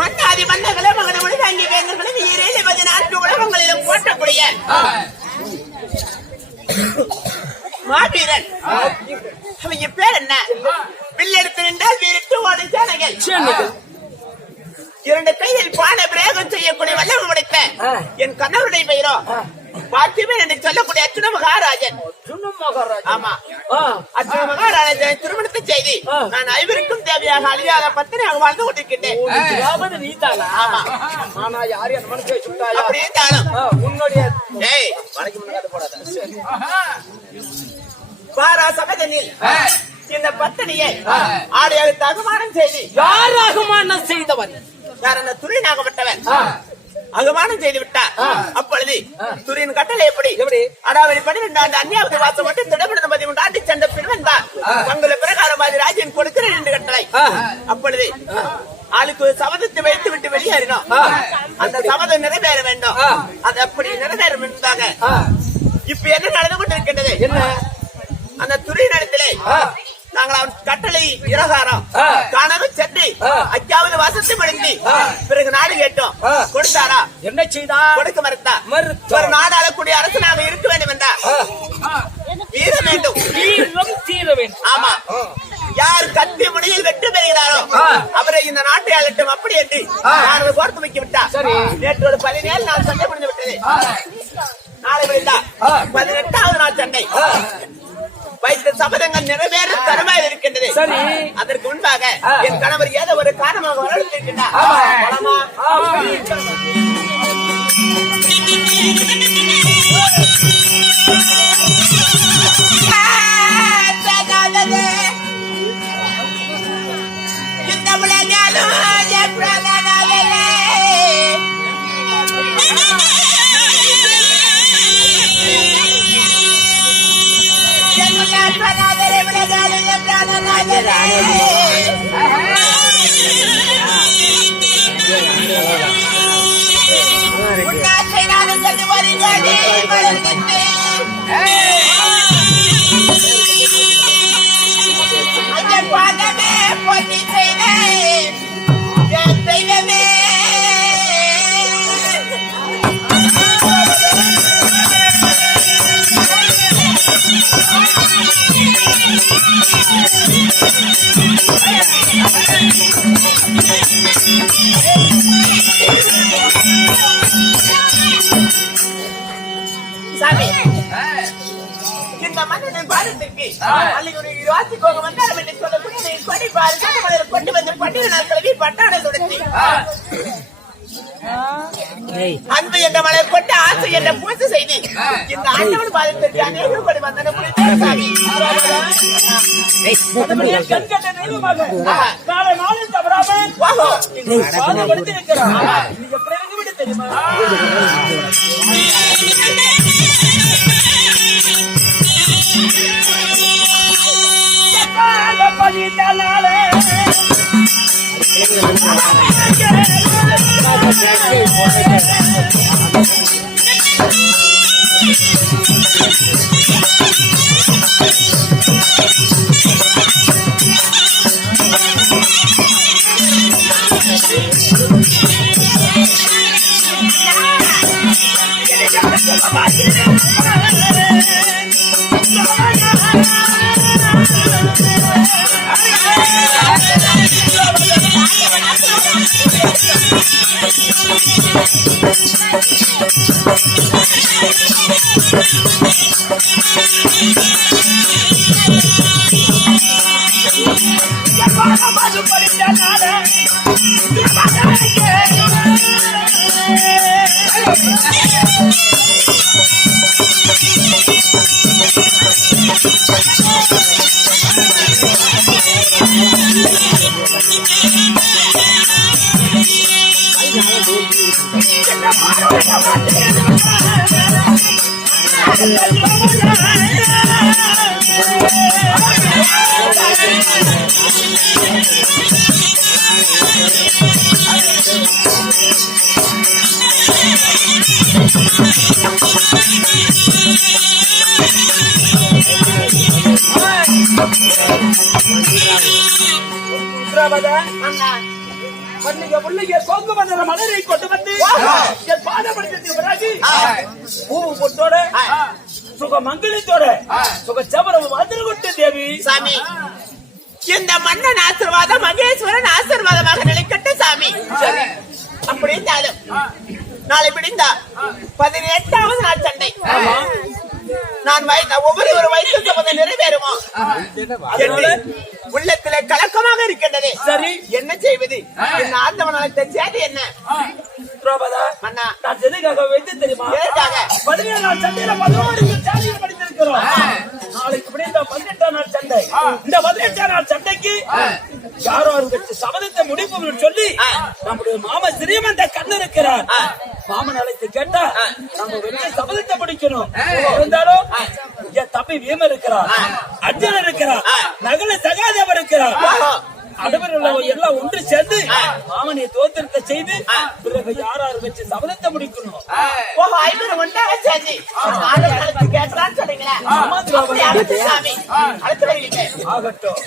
மன்னாதி மன்னர்களே மகன மொழிதாங்கி வேந்தர்களும் 7 உலகங்களிலும் போற்றக்கூடிய மாவீரன். அவங்க பேர் என்ன? வில்லெடுத்து நின்றால் வீரிட்டு ஓடி சேனைகள். 2 கையில் பான பிரயோகம் செய்யக்கூடிய வல்லமை படைத்த என் கணவருடைய பெயரோ பார்த்திபன் என்று சொல்லக்கூடிய அர்ஜுன மகாராஜன். ஆமா, அர்ஜுன மகாராஜன் திருமணத்தை செய்தி நான் ஐவருக்கும் தேவையாக அழியாத பத்தினியாக வாழ்ந்து கொண்டிருக்கின்றேன். பாரா சபதனில் இந்த பத்தினியை ஆடையாக தகுமானம் செய்தி யார் அகமானம் செய்தவன்? யார்? அந்த துரியனாகப்பட்டவன் அகமானம் செய்து விட்டார். அப்பொழுது துரியின் கட்டளை எப்படி? அடாவடி 12 ஆண்டு அந்நியாவது வாசம் மட்டும் திடப்படுத்த 13 ஆண்டு சென்ற பின் தான் தங்களை பிரகாரமாதி ராஜ்யம் கொடுக்கிறேன் என்று கட்டளை. அப்பொழுது ஆளுக்கு சபதத்தை வைத்து விட்டு வெளியேறினோம். அந்த சபதம் நிறைவேற வேண்டும். அது அப்படி நிறைவேறும் என்பதாக இப்ப என்ன நடந்து கொண்டிருக்கின்றது? என்ன? அந்த துரியின் இடத்திலே நாங்கள் அவன் கட்டளை பிரகாரம் காணவும் சென்று 5வது வாசத்தை படுத்தி பிறகு நாடு கேட்டோம். கொடுத்தாரா? என்ன செய்தார்? கொடுக்க மறுத்தார். ஒரு நாடு ஆளக்கூடிய அரசனாக இருக்க வேண்டும் என்றார். வீர வேண்டும், வீரம் தீர வேண்டும். ஆமா, யார் கத்தி முனையில் வெற்றி பெறுகிறாரோ அவரை இந்த நாட்டை ஆளட்டும் அப்படி என்று நான் கோர்த்து வைக்க விட்டார். நேற்று ஒரு 17 நாள் சண்டை முடிந்து விட்டது. நாளை விழுந்தா 18வது நாள் சண்டை. வைத்த சபதங்கள் நிறைவேற தருமாறு இருக்கின்றது. அதற்கு முன்பாக என் கணவர் ஏதோ ஒரு காரணமாக வளர்த்திருக்கின்றார். இந்த உலகாலும் போட்டி செய்தேன் தெய்வமே. சாமி, இந்த மன்னனின் பாதத்திற்கு அன்னைக்கு ஒரு 20 வந்தாரம் என்று சொல்லக்கூடிய கொடி பாரு கொண்டு வந்து 12 நாட்களுக்கு பட்டாடல் உடுத்தி அன்பு என்ற மலை கொண்டு ஆசை என்ற பூசை செய்து இந்த ஆண்டவன் பாதத்திற்கு அநேகப்படி வந்தன சாமி. கண்கண்ட தெய்வமாக நாளை நாளில் தவறாமல் பாடுபடுத்திருக்கிறார். இது எப்படி இருந்து தெரியுமா? சொங்கு வந்த மலரை கொண்டு வந்து என் பாதப்படுத்திய பிறகு பூவு பொட்டோட சுக மங்களத்தோட சுக சபரம் வந்து கொண்டு தேவி சாமி. இந்த மன்னன் ஆசீர்வாதம் மகேஸ்வரன் ஆசீர்வாதமாக நிலைக்கட்டும் சாமி. அப்படி இருந்தாலும் நாளை பிடிந்தா 18வது நாள் சண்டை. நான் ஒவ்வொரு வயசு சம்பந்தம் நிறைவேறுமா? உள்ளத்திலே கலக்கமாக இருக்கின்றது. சரி, என்ன செய்வது? என் ஆண்டவனால தெரியாது என்ன மன்னா, நான் எதுக்காக வைத்து தெரியுமா? 17 நாள் சண்டையில 11 சாதியை படித்திருக்கிறோம். நாளைக்கு இப்படி இந்த 18ஆம் நாள் சண்டை. இந்த 18ஆம் நாள் சண்டைக்கு யாரோ வச்சு சபதத்தை முடிப்பு சொல்லி நம்முடைய மாமா சிறியமந்த கண்ணு இருக்கிறார். மாமன் அழைத்து கேட்டா நம்ம வச்சு சபதத்தை முடிக்கணும். இருந்தாலும் என் தம்பி வீம இருக்கிறார், அர்ஜுனன் இருக்கிறார், நகல சகாதேவன் இருக்கிறார். அடுவர் எல்லாம் ஒன்று சேர்ந்து மாமனை தோத்திரத்தை செய்து பிறகு யாராரு வச்சு சபதத்தை முடிக்கணும். ஆகட்டும்.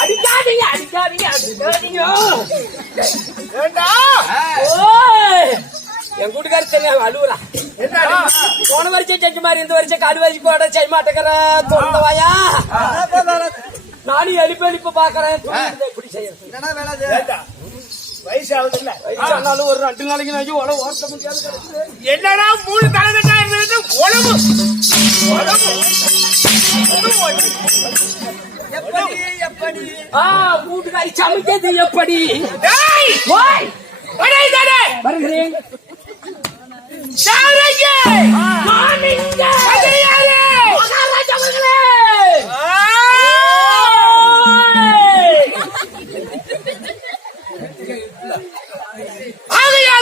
அடிக்காதீங்க அடிக்காதீங்க அடிக்காதீங்க. என் கூட்டுக்கார தெரியும் அழுவுறா. போன வருஷம் செஞ்ச மாதிரி இந்த வருஷம் கால் வலிக்கு போட செய்ய மாட்டேங்கிற தோண்டவாயா. நானும் எழுப்பு பாக்குறேன். எப்படி செய்ய வயசு ஆகுது இல்ல, வயசானாலும் ஒரு 2 நாளைக்கு நான் ஓட்ட முடியாது. என்னடா 3 தலைவட்டா இருந்தது உழவு எப்படி வீட்டுக்காரி சமைக்கிறது எப்படி வருகிறேன். ஆகையால்